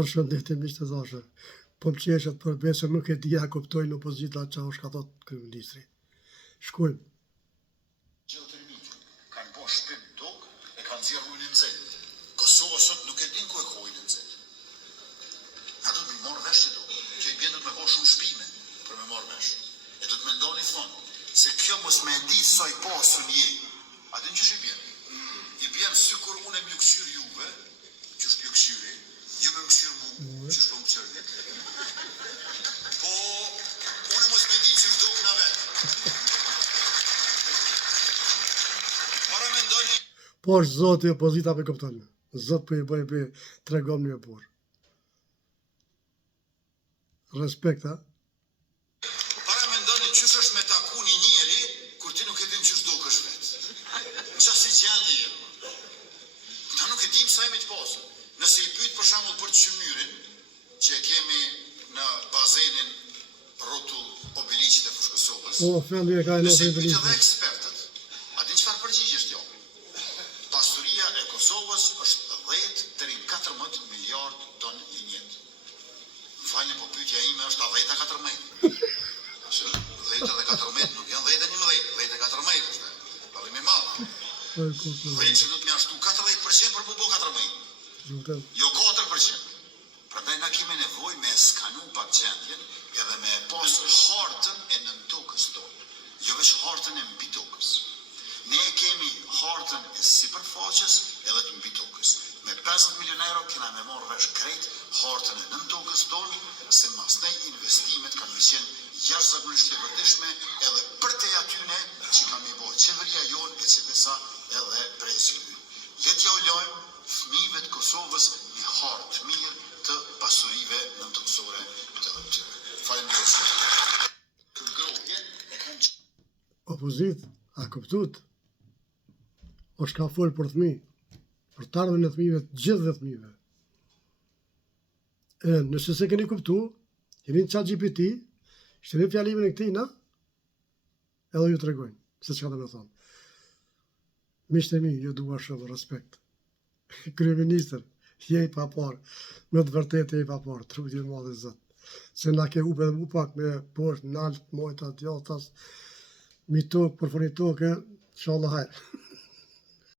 Përshëndetje miq të dashur. Po më qeshet për besë nuk e dia kuptojnë opozita që është ka thot kryeministri. Shkojmë. Gjeotermike kanë bërë shpim tokë e kanë nxjerrë ujin e nxehtë. Kosova sot nuk e din ku e ka ujin e nxehtë. Na do të marrë vesh këto. Që i bën do të më ka shumë shpime për me marrë vesh. E do të më ndoni fond se kjo mos më e di sa i pasun je. A din ç'është i bën? I bën sikur unë më kthyer juve, që është ju kthyer, ju më kthyer mua, që është më kthyer. Po unë mos më di ç'është dok na vet. Para mendoni Po është zoti opozita me kupton. Zot po i bëj be tregon më burr. Respekt, ha? Para mendoni ç'është është me taku një njeri kur ti nuk e din ç'është dok është vet. Çfarë gjendje je? Ta nuk e dim sa jemi të pasur. Nëse i pyet për shembull për çmyrin që e kemi në bazenin rrotull Obiliqit të Fushkosovës. O, fendi e ka në Nëse i pyet edhe Obiliqit. ekspertët, a din çfarë përgjigjesh ti? Pasuria e Kosovës është 10 deri në 14 miliard ton linjet. Falni, po pyetja ime është a 10 a 14? Se 10 dhe 14 nuk janë 10 e 11, 10 e 14 është. Dallim i madh. 10 që do të më ashtu 40% për më bë 14. Jo 4%. Prandaj na kemi nevojë me skanu pak gjendjen edhe me pas hartën e nën tokës tonë. Jo veç hartën e mbi tokës. Ne kemi hartën e sipërfaqes edhe të mbi tokës. Me 50 milion euro kena me marrë vesh krejt hartën e nën tokës tonë, se mas ne investimet kanë me qenë jashtëzakonisht të vërtetshme edhe për te atyne që kam i bo qeveria jonë e që besa edhe presi ju. Letja u lojmë fëmijëve të Kosovës një hartë mirë të pasurive nëntokësore të tyre. Faleminderit. Ngrohje e kanë Opozit, a kuptut? Është ka folë për fëmijë, për të ardhmen e fëmijëve, të gjithë dhe fëmijëve. Nëse se keni kuptu, jeni në ChatGPT, shteni fjalimin e këtij, na? Edhe ju të regojnë, se çka do me thonë. Miqtë e mi, ju dua shumë respekt. Kryeministër, je i papar, në të vërtetë je i papar, trupit i madh i Zot. Se na ke hupe dhe mu pak me poshtë, nalt, mojta, djathtas, mi tokë, për foni tokë, inshallah hajr.